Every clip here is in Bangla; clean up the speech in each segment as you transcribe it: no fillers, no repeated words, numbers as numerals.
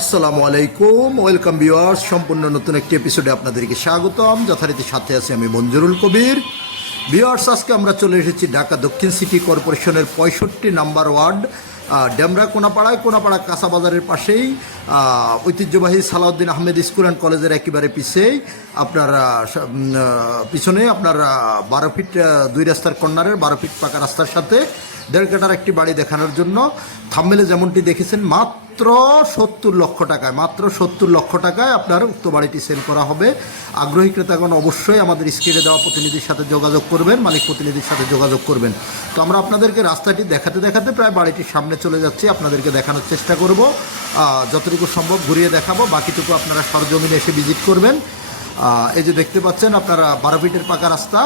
আসসালামু আলাইকুম, ওয়েলকাম ভিউয়ার্স। সম্পূর্ণ নতুন একটি এপিসোডে আপনাদেরকে স্বাগতম। যথারীতি সাথে আছি আমি মঞ্জুরুল কবির। ভিউয়ার্স, আজকে আমরা চলে এসেছি ঢাকা দক্ষিণ সিটি কর্পোরেশনের 65 নাম্বার ওয়ার্ড ডেমরা কোনাপাড়া কাঁচাবাজারের পাশেই ঐতিহ্যবাহী সালাউদ্দিন আহমেদ স্কুল অ্যান্ড কলেজের একেবারে পিছেই আপনার পিছনে আপনার 12 ফিট 2 রাস্তার কর্নারের 12 ফিট পাকা রাস্তার সাথে 1.5 কাঠার একটি বাড়ি দেখানোর জন্য থাম্বনেলে যেমনটি দেখেছেন মাত্র 70 লক্ষ টাকায় আপনার উক্ত বাড়িটি সেল করা হবে। আগ্রহী ক্রেতাগণ অবশ্যই আমাদের স্ক্রিনে দেওয়া প্রতিনিধির সাথে যোগাযোগ করবেন, মালিক প্রতিনিধির সাথে যোগাযোগ করবেন। তো আমরা আপনাদেরকে রাস্তাটি দেখাতে প্রায় বাড়িটির সামনে চলে যাচ্ছি। আপনাদেরকে দেখানোর চেষ্টা করব, যতটুকু সম্ভব ঘুরিয়ে দেখাবো, বাকিটুকু আপনারা সরজমিনে এসে ভিজিট করবেন। এই যে দেখতে পাচ্ছেন আপনারা 12 ফিটের পাকা রাস্তা,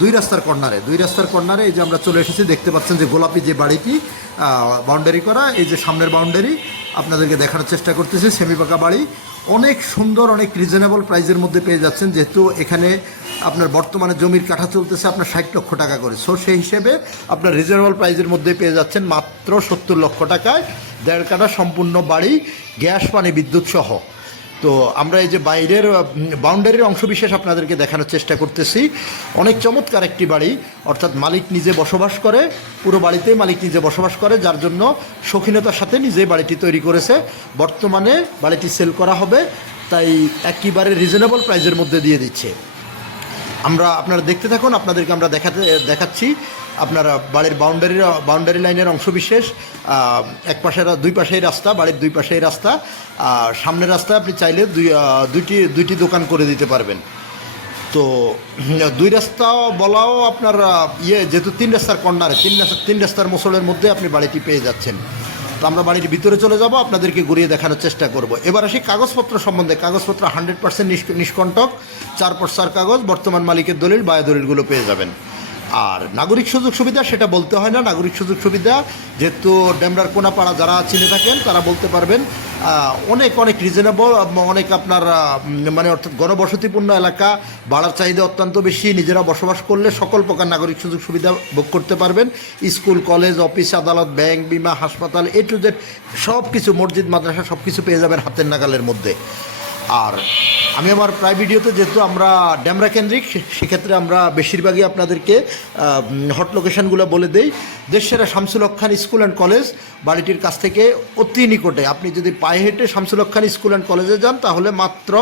2 রাস্তার কর্নারে এই যে আমরা চলে এসেছি। দেখতে পাচ্ছেন যে গোলাপি যে বাড়িটি বাউন্ডারি করা, এই যে সামনের বাউন্ডারি আপনাদেরকে দেখানোর চেষ্টা করতেছি। সেমি পাকা বাড়ি, অনেক সুন্দর, অনেক রিজনেবল প্রাইসের মধ্যে পেয়ে যাচ্ছেন। যেহেতু এখানে আপনার বর্তমানে জমির কাঠা চলতেছে আপনার 60 লক্ষ টাকা করে, সো সেই হিসেবে আপনার রিজনেবল প্রাইসের মধ্যে পেয়ে যাচ্ছেন মাত্র 70 লক্ষ টাকায় 1.5 কাঠা সম্পূর্ণ বাড়ি, গ্যাস পানি বিদ্যুৎ সহ। তো আমরা এই যে বাইরের বাউন্ডারির অংশবিশেষ আপনাদেরকে দেখানোর চেষ্টা করতেছি। অনেক চমৎকার একটি বাড়ি, অর্থাৎ মালিক নিজে বসবাস করে, পুরো বাড়িতেই মালিক নিজে বসবাস করে, যার জন্য শৌখিনতার সাথে নিজেই বাড়িটি তৈরি করেছে। বর্তমানে বাড়িটি সেল করা হবে, তাই একেবারে রিজনেবল প্রাইসের মধ্যে দিয়ে দিচ্ছে। আপনারা দেখতে থাকুন, আপনাদেরকে আমরা দেখাচ্ছি আপনারা বাড়ির বাউন্ডারি লাইনের অংশবিশেষ। দুই পাশেই রাস্তা, বাড়ির 2 পাশেই রাস্তা। সামনের রাস্তায় আপনি চাইলে দুইটি দোকান করে দিতে পারবেন। তো 2 রাস্তা বলাও আপনার যেহেতু 3 রাস্তার কর্নারে, 3 রাস্তার মোড়ের মধ্যে আপনি বাড়িটি পেয়ে যাচ্ছেন। তো আমরা বাড়ির ভিতরে চলে যাব, আপনাদেরকে ঘুরিয়ে দেখানোর চেষ্টা করব। এবার আসি কাগজপত্র সম্বন্ধে। কাগজপত্র 100% নিষ্কণ্টক, 4 পর্সার কাগজ, বর্তমান মালিকের দলিল, বায়া দলিলগুলো পেয়ে যাবেন। আর নাগরিক সুযোগ সুবিধা সেটা বলতে হয় না। নাগরিক সুযোগ সুবিধা যেহেতু ডেমরার কোনাপাড়া যারা চিনে থাকেন তারা বলতে পারবেন, অনেক রিজনেবল, অনেক আপনার মানে অর্থাৎ গণবসতিপূর্ণ এলাকা, ভাড়ার চাহিদা অত্যন্ত বেশি। নিজেরা বসবাস করলে সকল প্রকার নাগরিক সুযোগ সুবিধা ভোগ করতে পারবেন। স্কুল, কলেজ, অফিস, আদালত, ব্যাংক, বিমা, হাসপাতাল, A to Z সব কিছু, মসজিদ, মাদ্রাসা সব কিছু পেয়ে যাবেন হাতের নাগালের মধ্যে। আর আমি আমার প্রায় ভিডিওতে যেহেতু আমরা ডেমরা কেন্দ্রিক, সেক্ষেত্রে আমরা বেশিরভাগই আপনাদেরকে হট লোকেশানগুলো বলে দেই। দেশসেরা শামসুল হক খান স্কুল অ্যান্ড কলেজ বাড়িটির কাছ থেকে অতি নিকটে। আপনি যদি পায়ে হেঁটে শামসুল হক খান স্কুল অ্যান্ড কলেজে যান তাহলে মাত্র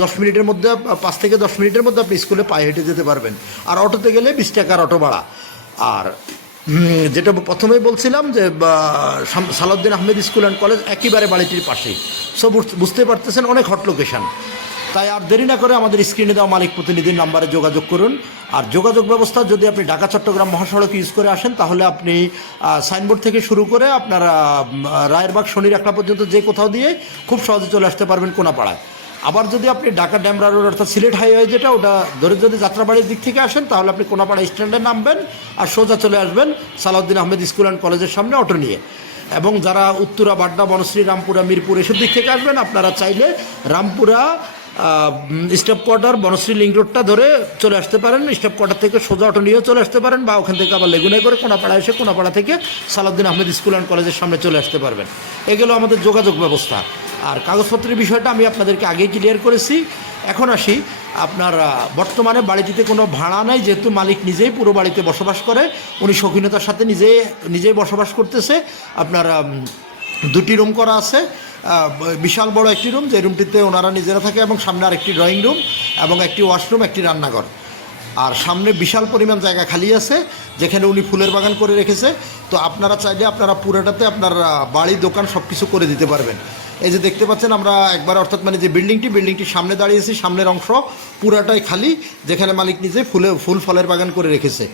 10 মিনিটের মধ্যে, 5 থেকে 10 মিনিটের মধ্যে আপনি স্কুলে পায়ে হেঁটে যেতে পারবেন। আর অটোতে গেলে 20 টাকার অটো ভাড়া। আর যেটা প্রথমেই বলছিলাম যে Salahuddin Ahmed school and college একেবারে বাড়িটির পাশেই, সব বুঝতে পারতেছেন, অনেক হট লোকেশান। তাই আর দেরি না করে আমাদের স্ক্রিনে দেওয়া মালিক প্রতিনিধির নাম্বারে যোগাযোগ করুন। আর যোগাযোগ ব্যবস্থা যদি আপনি ঢাকা চট্টগ্রাম মহাসড়ক ইউজ করে আসেন তাহলে আপনি সাইনবোর্ড থেকে শুরু করে আপনার রায়েরবাগ শনির একলা পর্যন্ত যে কোথাও দিয়ে খুব সহজে চলে আসতে পারবেন কোনাপাড়ায়। আবার যদি আপনি ঢাকা ডেমরা রোড অর্থাৎ সিলেট হাইওয়ে যেটা, ওটা ধরে যদি যাত্রাবাড়ির দিক থেকে আসেন তাহলে আপনি কোনাপাড়া স্ট্যান্ডে নামবেন আর সোজা চলে আসবেন সালাউদ্দিন আহমেদ স্কুল অ্যান্ড কলেজের সামনে অটো নিয়ে। এবং যারা উত্তরা, বাড্ডা, বনশ্রী, রামপুরা, মিরপুর এসব দিক থেকে আসবেন, আপনারা চাইলে Rampura staff quarter, Banasree link রোডটা ধরে চলে আসতে পারেন। স্টাফ কোয়ার্টার থেকে সোজা অটো নিয়েও চলে আসতে পারেন, বা ওখান থেকে আবার লেগুনায় করে কোনাপাড়া এসে কোনাপাড়া থেকে সালাউদ্দিন আহমেদ স্কুল অ্যান্ড কলেজের সামনে চলে আসতে পারবেন। এগুলো আমাদের যোগাযোগ ব্যবস্থা। আর কাগজপত্রের বিষয়টা আমি আপনাদেরকে আগেই ক্লিয়ার করেছি। এখন আসি, আপনার বর্তমানে বাড়িটিতে কোনো ভাড়া নাই, যেহেতু মালিক নিজেই পুরো বাড়িতে বসবাস করে, উনি শৌখিনতার সাথে নিজেই বসবাস করতেছে। আপনার 2টি রুম করা আছে, বিশাল বড় একটি রুম, যে রুমটিতে ওনারা নিজেরা থাকে, এবং সামনে আরেকটি ড্রয়িং রুম এবং একটি ওয়াশরুম, একটি রান্নাঘর। আর সামনে বিশাল পরিমাণ জায়গা খালি আছে, যেখানে উনি ফুলের বাগান করে রেখেছে। তো আপনারা চাইলে আপনারা পুরোটাতে আপনার বাড়ি, দোকান সব কিছু করে দিতে পারবেন। এই যে দেখতে পাচ্ছেন আমরা একবার, অর্থাৎ মানে যে বিল্ডিংটির সামনে দাঁড়িয়েছি, সামনের অংশ পুরাটাই খালি, যেখানে মালিক নিজে ফুল ফলের বাগান করে রেখেছে।